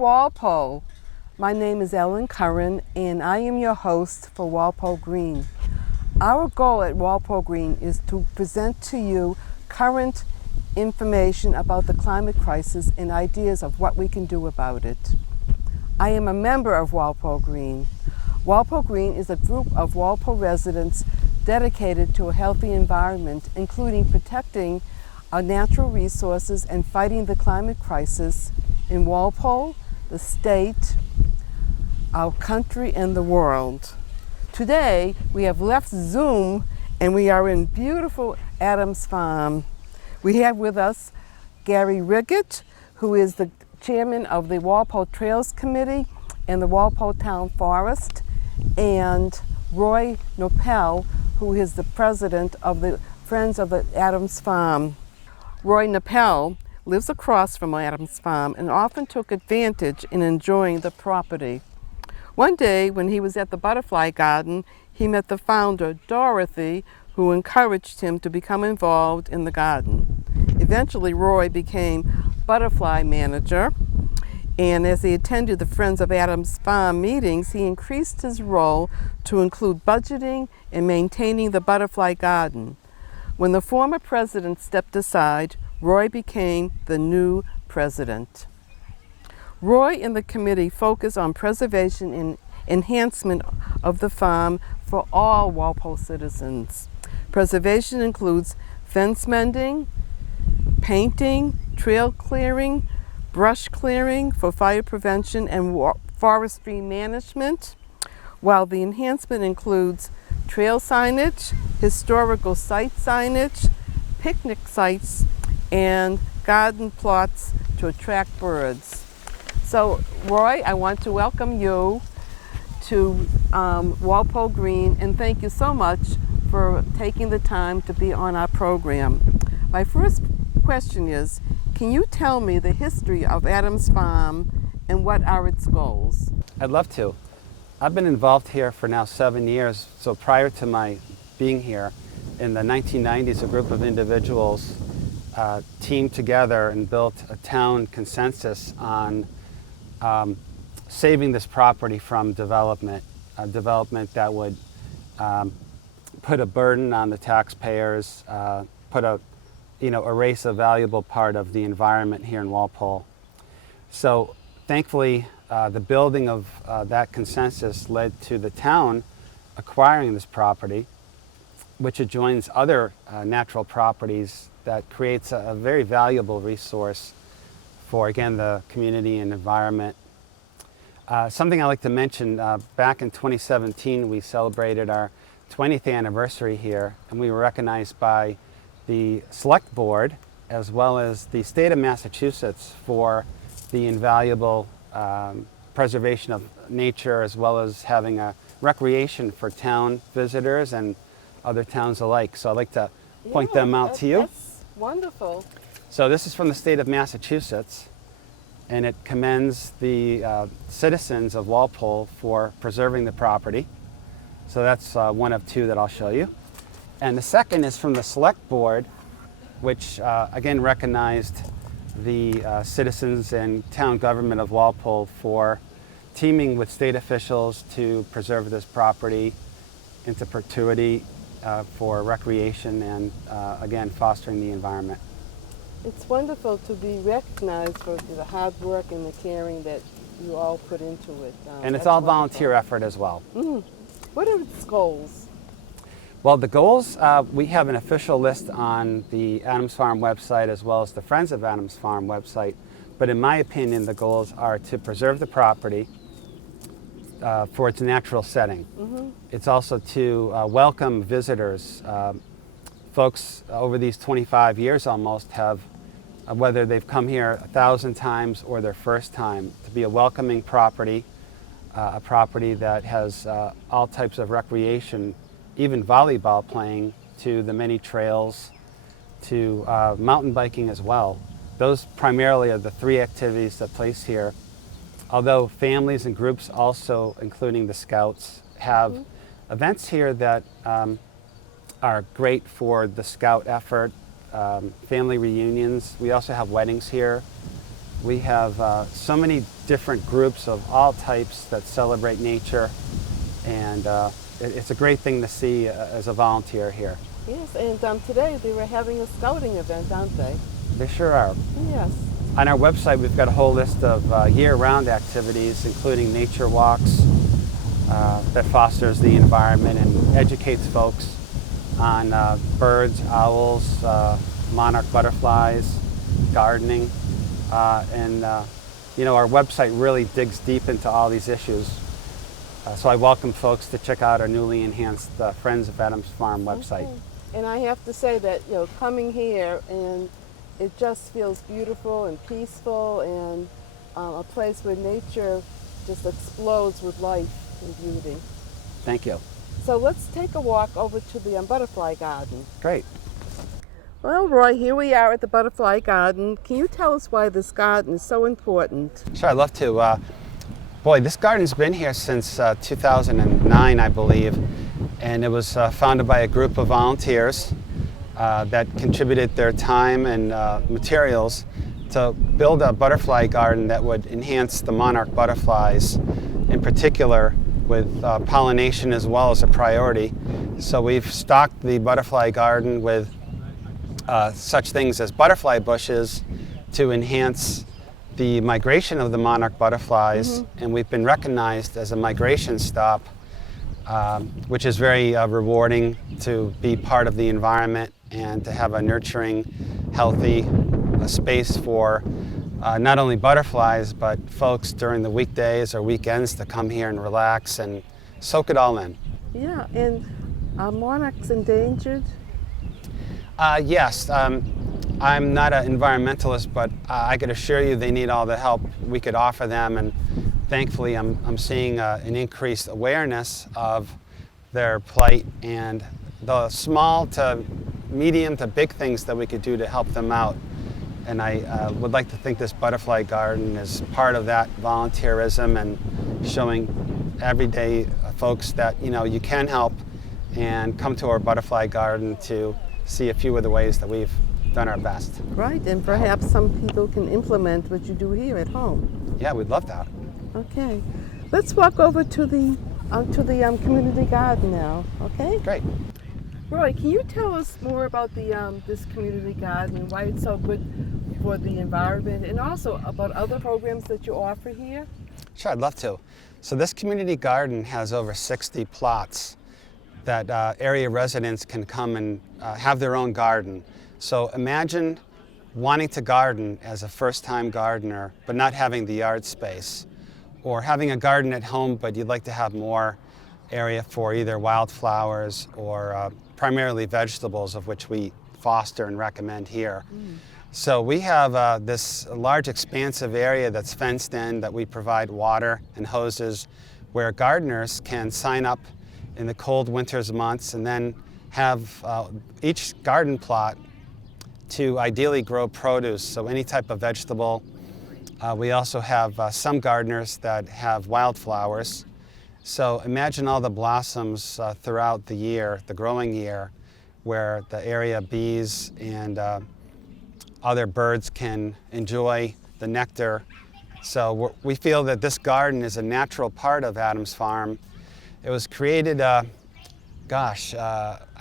Walpole. My name is Ellen Curran and I am your host for Walpole Green. Our goal at Walpole Green is to present to you current information about the climate crisis and ideas of what we can do about it. I am a member of Walpole Green. Walpole Green is a group of Walpole residents dedicated to a healthy environment, including protecting our natural resources and fighting the climate crisis in Walpole, the state, our country, and the world. Today, we have left Zoom and we are in beautiful Adams Farm. We have with us Gary Riggott, who is the chairman of the Walpole Trails Committee and the Walpole Town Forest, and Roy Noepel, who is the president of the Friends of the Adams Farm. Roy Noepel lives across from Adams Farm and often took advantage in enjoying the property. One day when he was at the butterfly garden, he met the founder, Dorothy, who encouraged him to become involved in the garden. Eventually, Roy became butterfly manager, and as he attended the Friends of Adams Farm meetings, he increased his role to include budgeting and maintaining the butterfly garden. When the former president stepped aside, Roy became the new president. Roy and the committee focus on preservation and enhancement of the farm for all Walpole citizens. Preservation includes fence mending, painting, trail clearing, brush clearing for fire prevention and forestry management, while the enhancement includes trail signage, historical site signage, picnic sites, and garden plots to attract birds. So, Roy, I want to welcome you to Walpole Green and thank you so much for taking the time to be on our program. My first question is, can you tell me the history of Adams Farm and what are its goals? I'd love to. I've been involved here for now 7 years, so prior to my being here, in the 1990s, a group of individuals teamed together and built a town consensus on saving this property from development, a development that would put a burden on the taxpayers, erase a valuable part of the environment here in Walpole. So thankfully, the building of that consensus led to the town acquiring this property, which adjoins other natural properties that creates a very valuable resource for, again, the community and environment. Something I'd like to mention, back in 2017, we celebrated our 20th anniversary here, and we were recognized by the Select Board as well as the state of Massachusetts for the invaluable preservation of nature, as well as having a recreation for town visitors and other towns alike. So I'd like to point them out to you. That's wonderful. So this is from the state of Massachusetts, and it commends the citizens of Walpole for preserving the property. So that's one of two that I'll show you. And the second is from the Select Board, which again recognized the citizens and town government of Walpole for teaming with state officials to preserve this property into perpetuity for recreation and again fostering the environment. It's wonderful to be recognized for the hard work and the caring that you all put into it. And it's all volunteer effort as well. What are its goals? Well, the goals, we have an official list on the Adams Farm website as well as the Friends of Adams Farm website. But in my opinion, the goals are to preserve the property for its natural setting. It's also to welcome visitors. Folks over these 25 years almost have, whether they've come here 1,000 times or their first time, to be a welcoming property, a property that has all types of recreation, even volleyball playing, to the many trails, to mountain biking as well. Those primarily are the three activities that place here. Although families and groups also, including the Scouts, have events here that are great for the Scout effort, family reunions. We also have weddings here. We have so many different groups of all types that celebrate nature, and it's a great thing to see as a volunteer here. Yes, and today they were having a scouting event, aren't they? They sure are. Yes. On our website, we've got a whole list of year-round activities, including nature walks that fosters the environment and educates folks on birds, owls, monarch butterflies, gardening, and our website really digs deep into all these issues. So I welcome folks to check out our newly enhanced Friends of Adams Farm website. Okay. And I have to say that, coming here, and it just feels beautiful and peaceful, and a place where nature just explodes with life and beauty. Thank you. So let's take a walk over to the butterfly garden. Great. Well, Roy, here we are at the butterfly garden. Can you tell us why this garden is so important? Sure, I'd love to. Boy, this garden's been here since 2009, I believe, and it was founded by a group of volunteers that contributed their time and materials to build a butterfly garden that would enhance the monarch butterflies, in particular with pollination as well as a priority. So we've stocked the butterfly garden with such things as butterfly bushes to enhance the migration of the monarch butterflies, and we've been recognized as a migration stop, which is very rewarding to be part of the environment and to have a nurturing, healthy space for not only butterflies, but folks during the weekdays or weekends to come here and relax and soak it all in. Yeah, and are monarchs endangered? Yes. I'm not an environmentalist, but I could assure you they need all the help we could offer them, and thankfully I'm seeing an increased awareness of their plight and the small to medium to big things that we could do to help them out. And I would like to think this butterfly garden is part of that volunteerism and showing everyday folks that you can help and come to our butterfly garden to see a few of the ways that we've done our best. Right, and perhaps some people can implement what you do here at home. Yeah, we'd love that. Okay, let's walk over to the community garden now. Okay. Great. Roy, can you tell us more about this community garden and why it's so good for the environment, and also about other programs that you offer here? Sure, I'd love to. So this community garden has over 60 plots that area residents can come and have their own garden. So imagine wanting to garden as a first-time gardener, but not having the yard space, or having a garden at home, but you'd like to have more area for either wildflowers or primarily vegetables, of which we foster and recommend here. So we have this large expansive area that's fenced in, that we provide water and hoses, where gardeners can sign up in the cold winter's months and then have each garden plot to ideally grow produce, so any type of vegetable. We also have some gardeners that have wildflowers. So imagine all the blossoms throughout the year, the growing year, where the area bees and other birds can enjoy the nectar. So we feel that this garden is a natural part of Adams Farm. It was created, I'd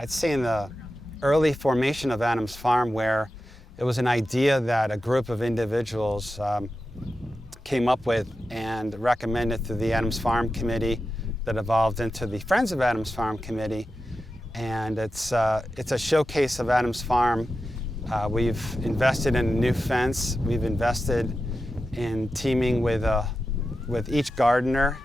say in the early formation of Adams Farm, where it was an idea that a group of individuals came up with and recommended through the Adams Farm Committee that evolved into the Friends of Adams Farm Committee. And it's a showcase of Adams Farm. We've invested in a new fence. We've invested in teaming with each gardener,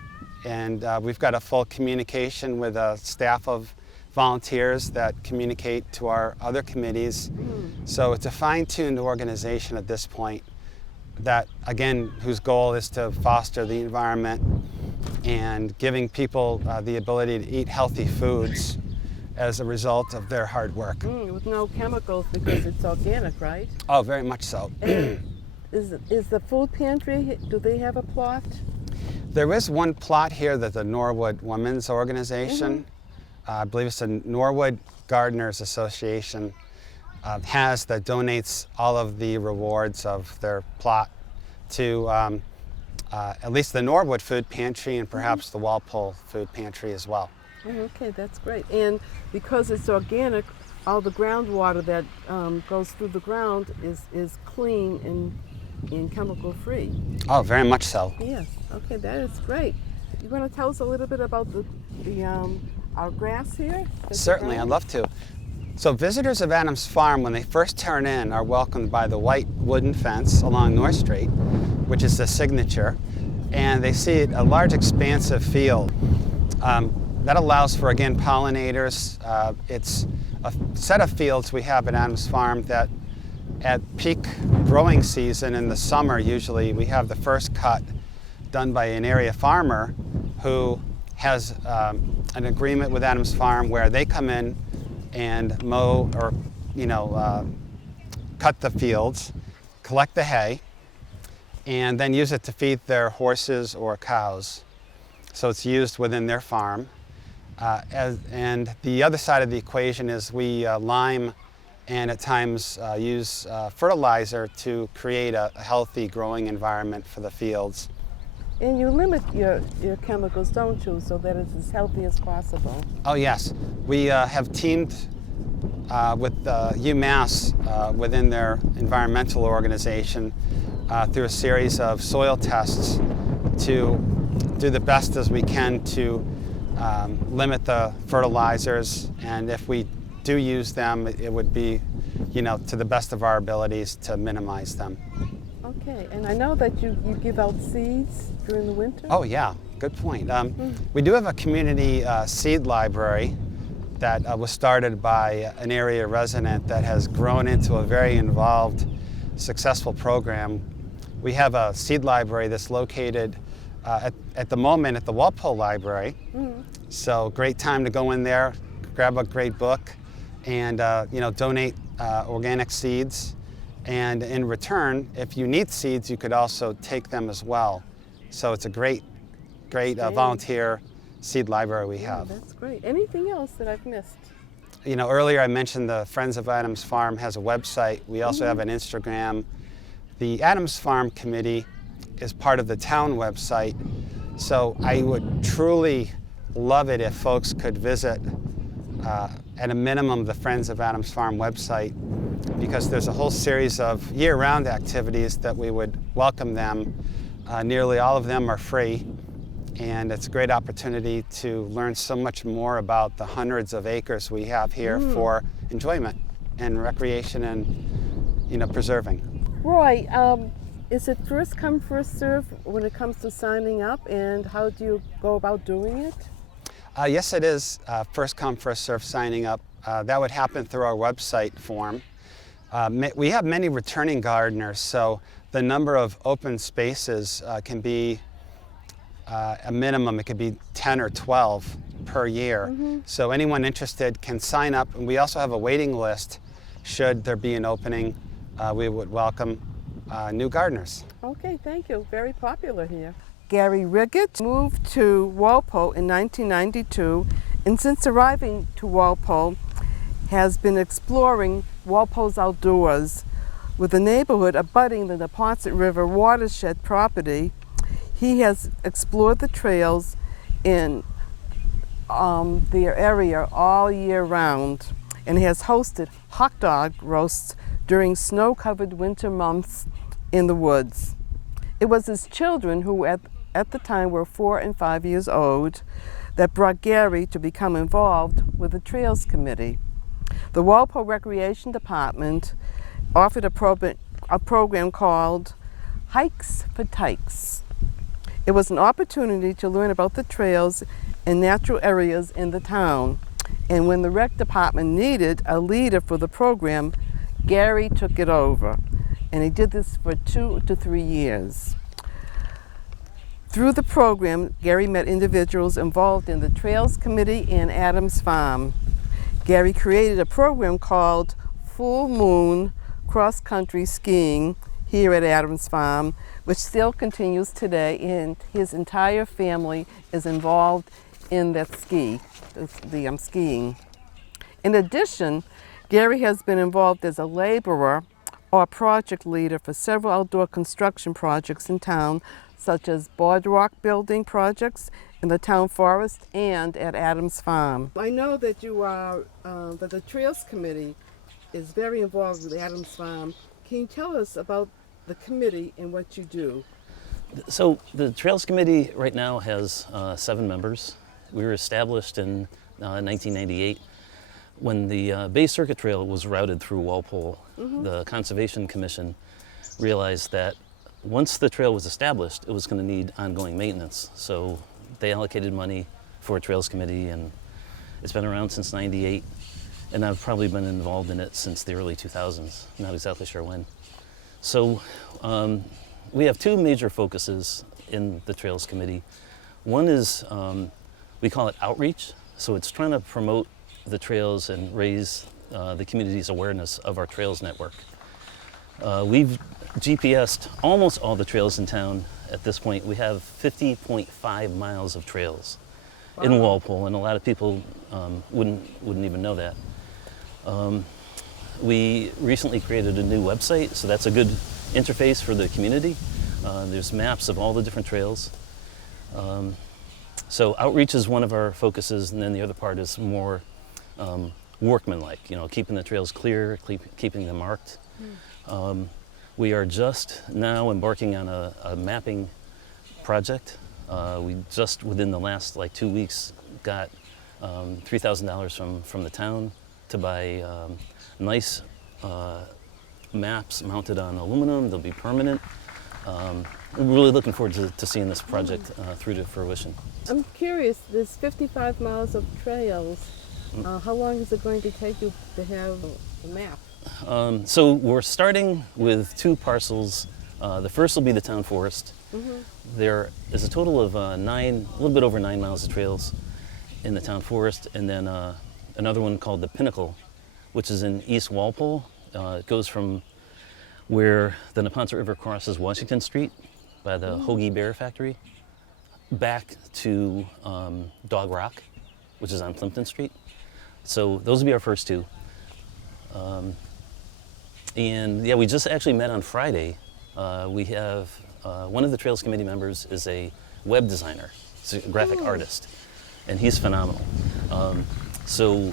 and we've got a full communication with a staff of volunteers that communicate to our other committees. So it's a fine-tuned organization at this point that, again, whose goal is to foster the environment and giving people the ability to eat healthy foods as a result of their hard work. With no chemicals, because it's organic, right? Oh, very much so. Is the food pantry, do they have a plot? There is one plot here that the Norwood Women's Organization, I believe it's the Norwood Gardeners Association, has, that donates all of the rewards of their plot to at least the Norwood Food Pantry and perhaps the Walpole Food Pantry as well. Oh, okay, that's great. And because it's organic, all the groundwater that goes through the ground is clean and chemical free. Oh, very much so. Yes. Okay, that is great. You want to tell us a little bit about our grass here? Certainly, I'd love to. So visitors of Adams Farm, when they first turn in, are welcomed by the white wooden fence along North Street, which is the signature, and they see a large expansive field. That allows for, again, pollinators. It's a set of fields we have at Adams Farm that at peak growing season in the summer, usually we have the first cut done by an area farmer who has an agreement with Adams Farm where they come in and mow or, cut the fields, collect the hay, and then use it to feed their horses or cows. So it's used within their farm. And the other side of the equation is we lime and at times use fertilizer to create a healthy growing environment for the fields. And you limit your chemicals, don't you, so that it's as healthy as possible? Oh yes, we have teamed with UMass within their environmental organization through a series of soil tests to do the best as we can to limit the fertilizers, and if we do use them, it would be, to the best of our abilities to minimize them. Okay, and I know that you give out seeds during the winter? Oh yeah, good point. We do have a community seed library that was started by an area resident that has grown into a very involved, successful program. We have a seed library that's located at the moment at the Walpole Library. So great time to go in there, grab a great book, and donate organic seeds. And in return, if you need seeds, you could also take them as well. So it's a great volunteer seed library we have. That's great. Anything else that I've missed? Earlier I mentioned the Friends of Adams Farm has a website. We also have an Instagram. The Adams Farm Committee is part of the town website. So I would truly love it if folks could visit, at a minimum, the Friends of Adams Farm website, because there's a whole series of year-round activities that we would welcome them. Nearly all of them are free, and it's a great opportunity to learn so much more about the hundreds of acres we have here for enjoyment and recreation and preserving. Roy, is it first come, first serve when it comes to signing up, and how do you go about doing it? Yes, it is first come, first serve signing up. That would happen through our website form. We have many returning gardeners, so the number of open spaces can be a minimum. It could be 10 or 12 per year. So anyone interested can sign up, and we also have a waiting list. Should there be an opening, we would welcome new gardeners. Okay, thank you. Very popular here. Gary Riggott moved to Walpole in 1992, and since arriving to Walpole, has been exploring Walpole's outdoors. With the neighborhood abutting the Neponset River watershed property, he has explored the trails in their area all year round, and has hosted hot dog roasts during snow-covered winter months in the woods. It was his children, who at the time were 4 and 5 years old, that brought Gary to become involved with the Trails Committee. The Walpole Recreation Department offered a program called Hikes for Tykes. It was an opportunity to learn about the trails and natural areas in the town. And when the rec department needed a leader for the program, Gary took it over. And he did this for 2 to 3 years. Through the program, Gary met individuals involved in the Trails Committee and Adams Farm. Gary created a program called Full Moon Cross Country Skiing here at Adams Farm, which still continues today, and his entire family is involved in that skiing. In addition, Gary has been involved as a laborer or project leader for several outdoor construction projects in town, such as boardwalk building projects in the town forest and at Adams Farm. I know that you are, that the Trails Committee is very involved with Adams Farm. Can you tell us about the committee and what you do? So the Trails Committee right now has 7 members. We were established in 1998 when the Bay Circuit Trail was routed through Walpole. The Conservation Commission realized that once the trail was established, it was going to need ongoing maintenance. So they allocated money for a Trails Committee, and it's been around since '98. And I've probably been involved in it since the early 2000s, not exactly sure when. So we have 2 major focuses in the Trails Committee. One is, we call it outreach. So it's trying to promote the trails and raise the community's awareness of our trails network. We've GPSed almost all the trails in town at this point. We have 50.5 miles of trails in Walpole, and a lot of people wouldn't even know that. We recently created a new website, so that's a good interface for the community. There's maps of all the different trails. So outreach is one of our focuses, and then the other part is more workmanlike, keeping the trails clear, keeping them marked. We are just now embarking on a mapping project. We just within the last 2 weeks got $3,000 from the town to buy nice maps mounted on aluminum. They'll be permanent. We're really looking forward to seeing this project through to fruition. I'm curious, there's 55 miles of trails. How long is it going to take you to have a map? So we're starting with 2 parcels. The first will be the town forest. There is a total of a little bit over 9 miles of trails in the town forest, and then another one called the Pinnacle, which is in East Walpole. It goes from where the Neponset River crosses Washington Street by the Hoagie Bear Factory back to Dog Rock, which is on Plimpton Street. So those will be our first 2. And yeah, we just actually met on Friday. We have one of the Trails Committee members is a web designer, he's a graphic artist, and he's phenomenal. So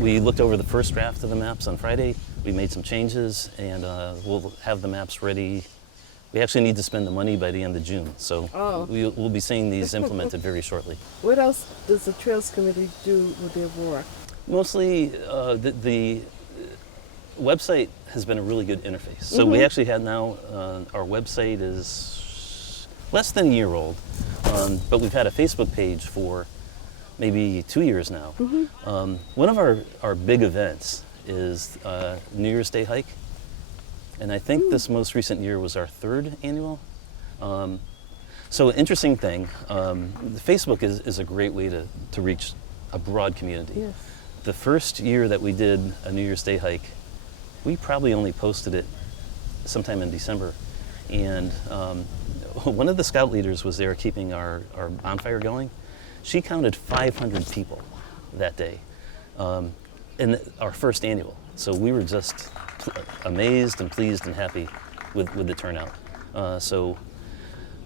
we looked over the first draft of the maps on Friday. We made some changes, and we'll have the maps ready. We actually need to spend the money by the end of June, so we'll be seeing these implemented very shortly. What else does the Trails Committee do with their work? Mostly the website has been a really good interface. So we actually have now, our website is less than a year old, but we've had a Facebook page for maybe 2 years now. One of our big events is New Year's Day hike. And I think this most recent year was our 3rd annual. So an interesting thing, the Facebook is a great way to reach a broad community. Yes. The first year that we did a New Year's Day hike, we probably only posted it sometime in December. And one of the scout leaders was there keeping our bonfire going. She counted 500 people that day in our first annual. So we were just amazed and pleased and happy with the turnout.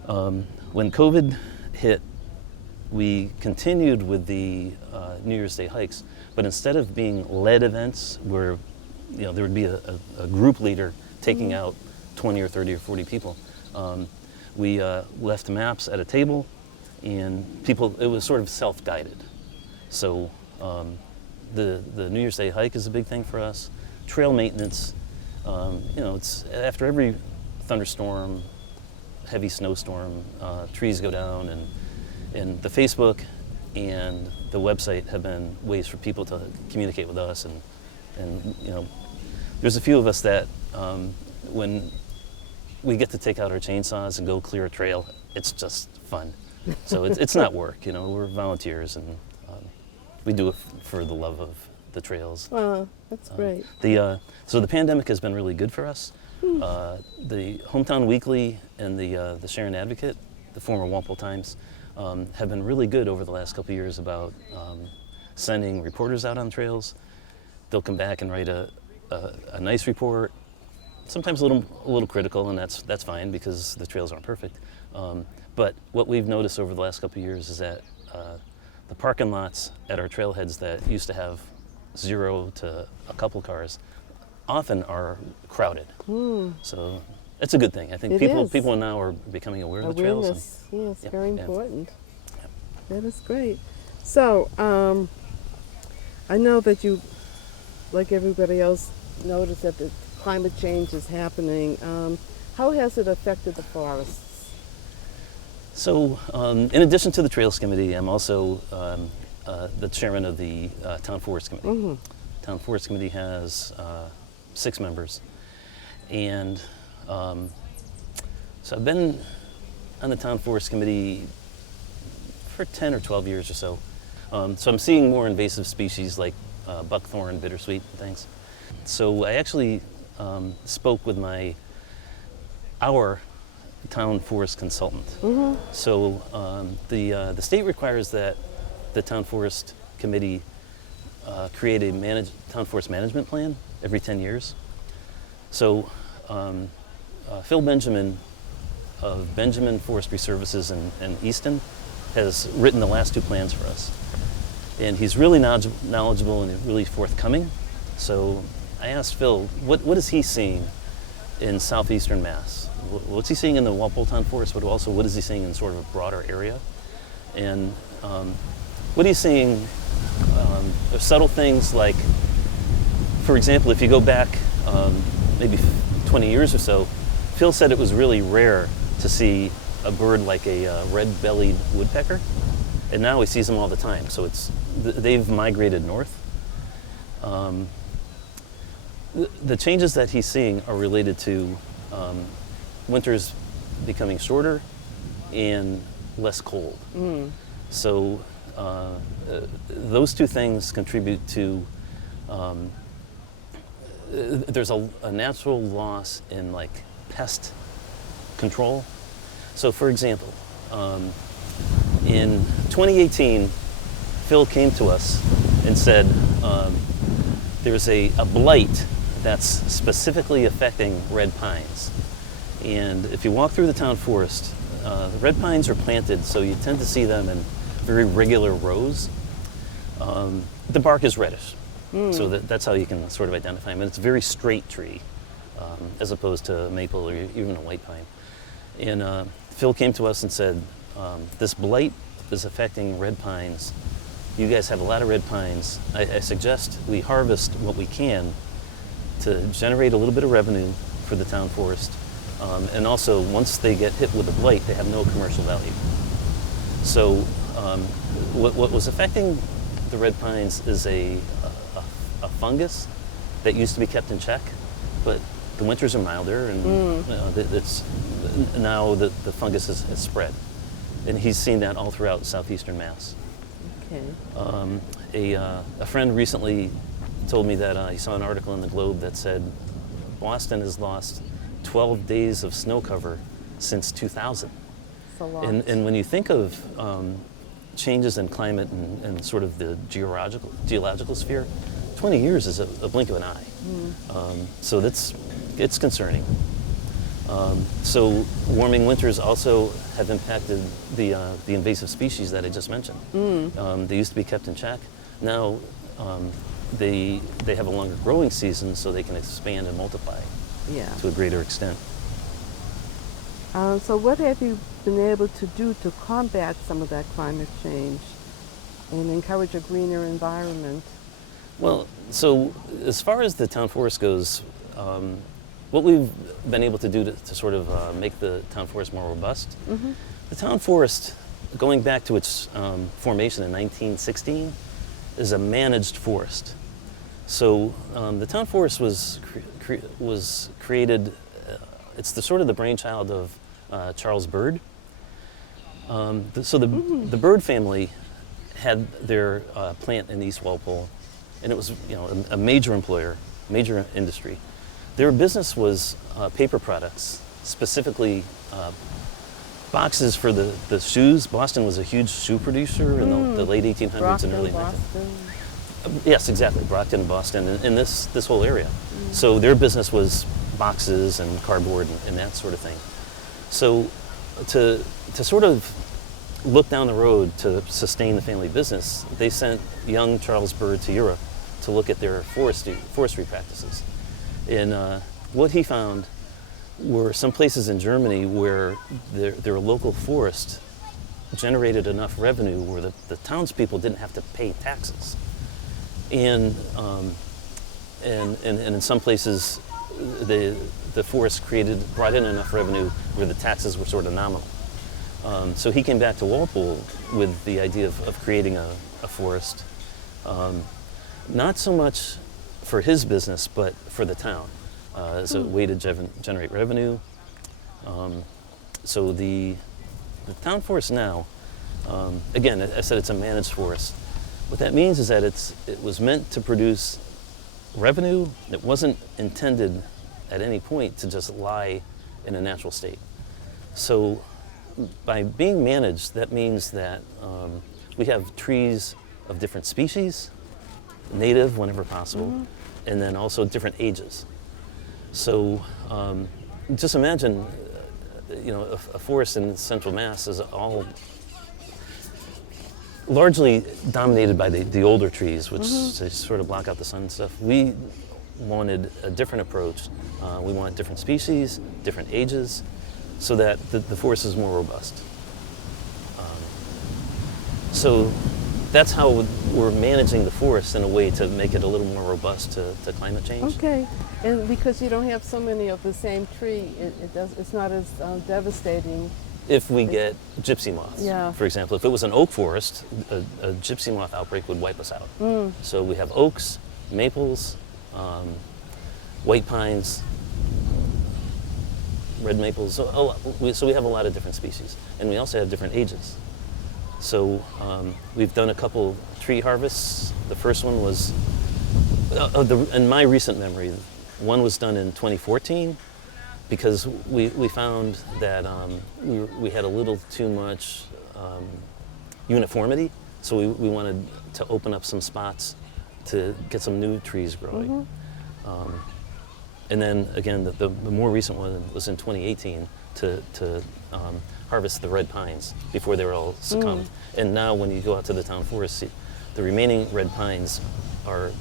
When COVID hit, we continued with the New Year's Day hikes, but instead of being led events where there would be a group leader taking out 20 or 30 or 40 people, we left maps at a table, and it was sort of self-guided. So the New Year's Day hike is a big thing for us. Trail maintenance, it's after every thunderstorm, heavy snowstorm, trees go down, and the Facebook and the website have been ways for people to communicate with us, and there's a few of us that when we get to take out our chainsaws and go clear a trail, it's just fun. So it's not work, we're volunteers, and we do it for the love of the trails. Wow, that's great. So the pandemic has been really good for us. The Hometown Weekly and the Sharon Advocate, the former Walpole Times, have been really good over the last couple of years about sending reporters out on trails. They'll come back and write a nice report, sometimes a little critical, and that's fine because the trails aren't perfect. But what we've noticed over the last couple of years is that the parking lots at our trailheads that used to have 0 to a couple cars often are crowded. So it's a good thing. I think people now are becoming aware of the trails. Awareness, yes, Yeah, very yeah. important. That is great. So, I know that you, like everybody else, noticed that the climate change is happening. How has it affected the forests? So, in addition to the Trails Committee, I'm also the chairman of the Town Forest Committee. Town Forest Committee has 6 members, and so I've been on the Town Forest Committee for 10 or 12 years or so. So I'm seeing more invasive species like buckthorn, bittersweet, and things. So I actually spoke with our town forest consultant. So the state requires that the Town Forest Committee create a town forest management plan every 10 years. So Phil Benjamin of Benjamin Forestry Services in Easton has written the last 2 plans for us. And he's really knowledgeable and really forthcoming. So I asked Phil, what is he seeing in southeastern Mass? What's he seeing in the Walpole Town Forest, but also what is he seeing in sort of a broader area? And what he's seeing are subtle things like, for example, if you go back maybe 20 years or so, Phil said it was really rare to see a bird like a red-bellied woodpecker, and now he sees them all the time. So they've migrated north. The changes that he's seeing are related to winters becoming shorter and less cold. So those 2 things contribute to there's a natural loss in like pest control. So for example, in 2018, Phil came to us and said there's a blight that's specifically affecting red pines. And if you walk through the town forest, the red pines are planted, so you tend to see them in very regular rows. The bark is reddish, so that's how you can sort of identify them. And it's a very straight tree, as opposed to a maple or even a white pine. And Phil came to us and said, this blight is affecting red pines. You guys have a lot of red pines. I suggest we harvest what we can to generate a little bit of revenue for the town forest. And also, once they get hit with the blight, they have no commercial value. So what was affecting the red pines is a fungus that used to be kept in check, but the winters are milder, and now the fungus has spread. And he's seen that all throughout southeastern Mass. Okay. A friend recently told me that he saw an article in the Globe that said Boston has lost 12 days of snow cover since 2000. It's a lot. And when you think of changes in climate and sort of the geological sphere, 20 years is a blink of an eye. So it's concerning. So warming winters also have impacted the invasive species that I just mentioned. They used to be kept in check. Now they have a longer growing season, so they can expand and multiply to a greater extent. So what have you been able to do to combat some of that climate change and encourage a greener environment? Well, so as far as the town forest goes, what we've been able to do to sort of make the town forest more robust, the town forest, going back to its formation in 1916, is a managed forest. So the town forest was created. It's sort of the brainchild of Charles Bird. So the Bird family had their plant in East Walpole, and it was a major employer, major industry. Their business was paper products, specifically boxes for the shoes. Boston was a huge shoe producer in the late 1800s Brockton, and early 1900s. Boston. Yes, exactly, Brockton and Boston, and this whole area. So their business was boxes and cardboard and that sort of thing. So to sort of look down the road to sustain the family business, they sent young Charles Bird to Europe to look at their forestry practices. And what he found were some places in Germany where their local forest generated enough revenue where the townspeople didn't have to pay taxes. And in some places, the forest brought in enough revenue where the taxes were sort of nominal. So he came back to Walpole with the idea of creating a forest, not so much for his business, but for the town, as a way to generate revenue. So the town forest now, again, I said it's a managed forest. What that means is that it was meant to produce revenue. It wasn't intended at any point to just lie in a natural state. So by being managed, that means that we have trees of different species, native whenever possible, and then also different ages. So just imagine, a forest in central Mass is all largely dominated by the older trees, which they sort of block out the sun and stuff. We wanted a different approach. We wanted different species, different ages, so that the forest is more robust. So that's how we're managing the forest in a way to make it a little more robust to climate change. Okay, and because you don't have so many of the same tree, it's not as devastating. If we get gypsy moths, Yeah. for example, if it was an oak forest, a gypsy moth outbreak would wipe us out. So we have oaks, maples, white pines, red maples. So we have a lot of different species, and we also have different ages. So we've done a couple tree harvests. The first one was, in my recent memory, one was done in 2014 because we found that we had a little too much uniformity. So we wanted to open up some spots to get some new trees growing. And then again, the more recent one was in 2018 to harvest the red pines before they were all succumbed. And now when you go out to the town forest, the remaining red pines are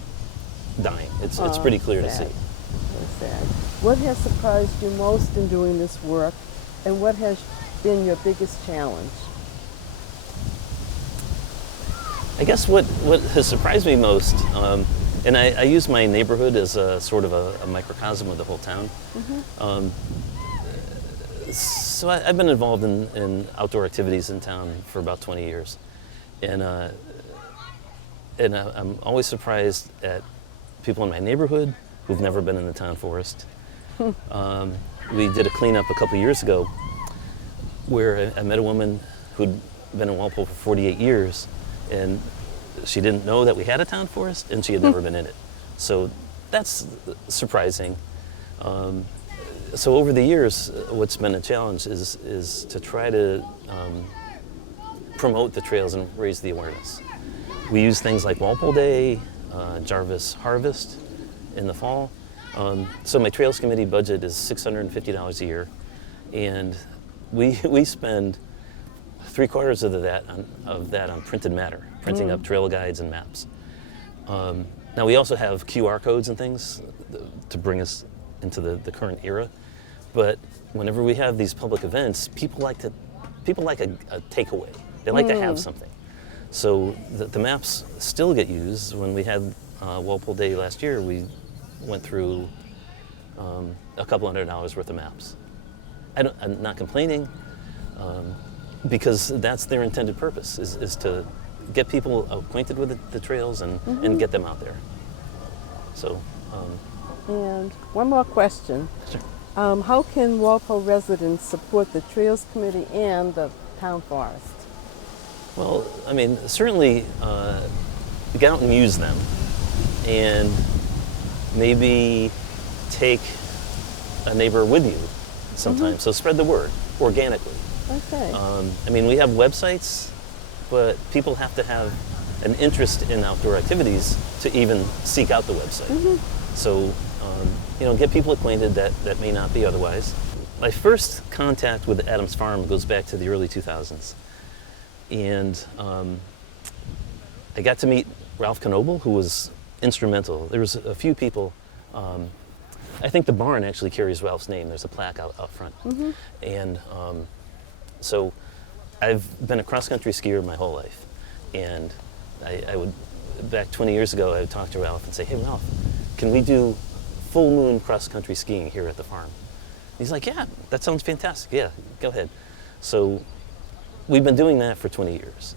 dying. It's pretty clear to see. That's sad. What has surprised you most in doing this work, and what has been your biggest challenge? I guess what has surprised me most, and I use my neighborhood as a sort of a microcosm of the whole town. So I've been involved in outdoor activities in town for about 20 years. And I'm always surprised at people in my neighborhood who've never been in the town forest. We did a cleanup a couple years ago where I met a woman who'd been in Walpole for 48 years, and she didn't know that we had a town forest, and she had never been in it. So that's surprising. So over the years, what's been a challenge is to try to promote the trails and raise the awareness. We use things like Walpole Day, Jarvis Harvest in the fall. So my Trails Committee budget is $650 a year, and we spend 3/4 of that on printed matter, printing up trail guides and maps. Now we also have QR codes and things to bring us into the current era, but whenever we have these public events, people like a takeaway. They like to have something. So the maps still get used. When we had Walpole Day last year, we went through a couple $100 worth of maps. I'm not complaining, because that's their intended purpose, is to get people acquainted with the trails and get them out there. So. And one more question. Sure. How can Walpole residents support the Trails Committee and the town forest? Well, I mean, certainly get out and use them, and maybe take a neighbor with you sometimes. So spread the word organically. Okay. I mean, we have websites, but people have to have an interest in outdoor activities to even seek out the website. So get people acquainted that may not be otherwise. My first contact with Adams Farm goes back to the early 2000s. And I got to meet Ralph Noepel, who was instrumental. There was a few people. I think the barn actually carries Ralph's name. There's a plaque out front. Mm-hmm. And so I've been a cross-country skier my whole life. And I would, back 20 years ago, I would talk to Ralph and say, hey, Ralph, can we do full moon cross-country skiing here at the farm? He's like, yeah, that sounds fantastic. Yeah, go ahead. So we've been doing that for 20 years.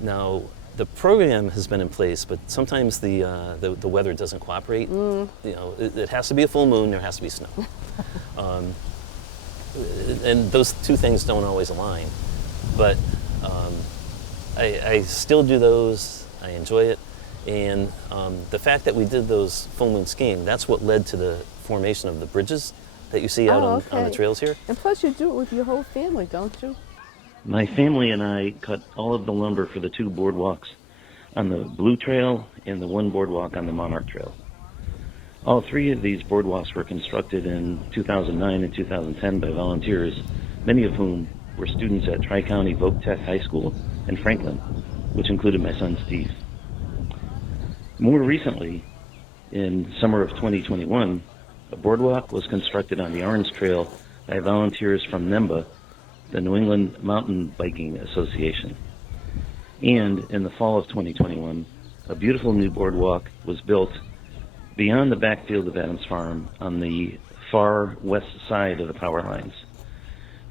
Now, the program has been in place, but sometimes the weather doesn't cooperate. It has to be a full moon, there has to be snow. And those two things don't always align. But I still do those, I enjoy it. And the fact that we did those full moon skiing, that's what led to the formation of the bridges that you see out on the trails here. And plus you do it with your whole family, don't you? My family and I cut all of the lumber for the 2 boardwalks on the Blue Trail and the 1 boardwalk on the Monarch Trail. All 3 of these boardwalks were constructed in 2009 and 2010 by volunteers, many of whom were students at Tri-County Voc Tech High School in Franklin, which included my son Steve. More recently, in summer of 2021, a boardwalk was constructed on the Orange Trail by volunteers from NEMBA, the New England Mountain Biking Association. And in the fall of 2021, a beautiful new boardwalk was built beyond the backfield of Adams Farm on the far west side of the power lines.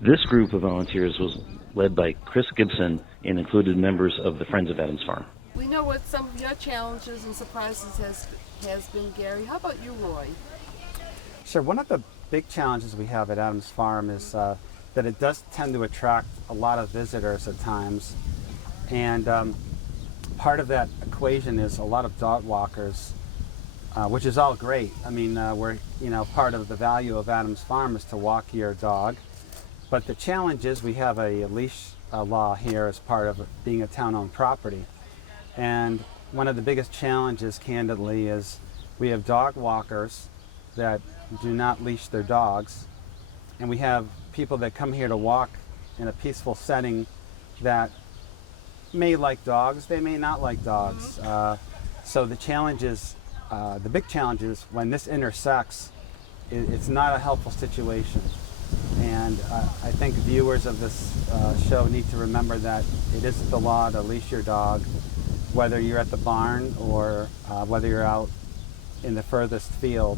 This group of volunteers was led by Chris Gibson and included members of the Friends of Adams Farm. We know what some of your challenges and surprises has been, Gary. How about you, Roy? Sure. One of the big challenges we have at Adams Farm is that it does tend to attract a lot of visitors at times. And part of that equation is a lot of dog walkers, which is all great. I mean, part of the value of Adams Farm is to walk your dog. But the challenge is we have a leash law here as part of being a town-owned property. And one of the biggest challenges, candidly, is we have dog walkers that do not leash their dogs. And we have people that come here to walk in a peaceful setting that may like dogs, they may not like dogs. So the challenge is, the big challenge is when this intersects, it's not a helpful situation. And I think viewers of this show need to remember that it isn't the law to leash your dog, whether you're at the barn or whether you're out in the furthest field.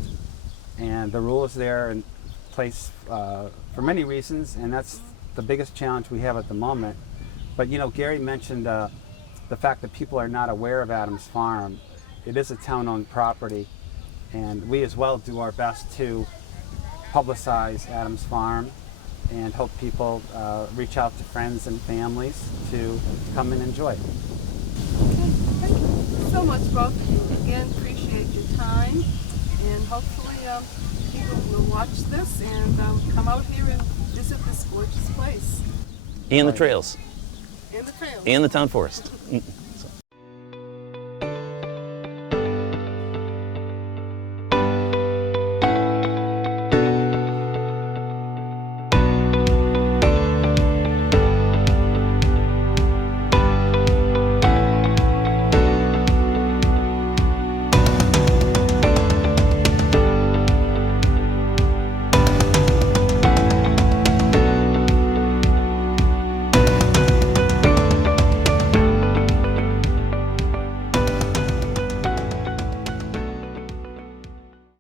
And the rule is there in place for many reasons, and that's the biggest challenge we have at the moment. But Gary mentioned the fact that people are not aware of Adams Farm. It is a town-owned property, and we as well do our best to publicize Adams Farm and hope people reach out to friends and families to come and enjoy. Okay, thank you so much, both of you. Again, appreciate your time, and hopefully people will watch this and come out here and visit this gorgeous place. And the trails. And the trails. And the town forest.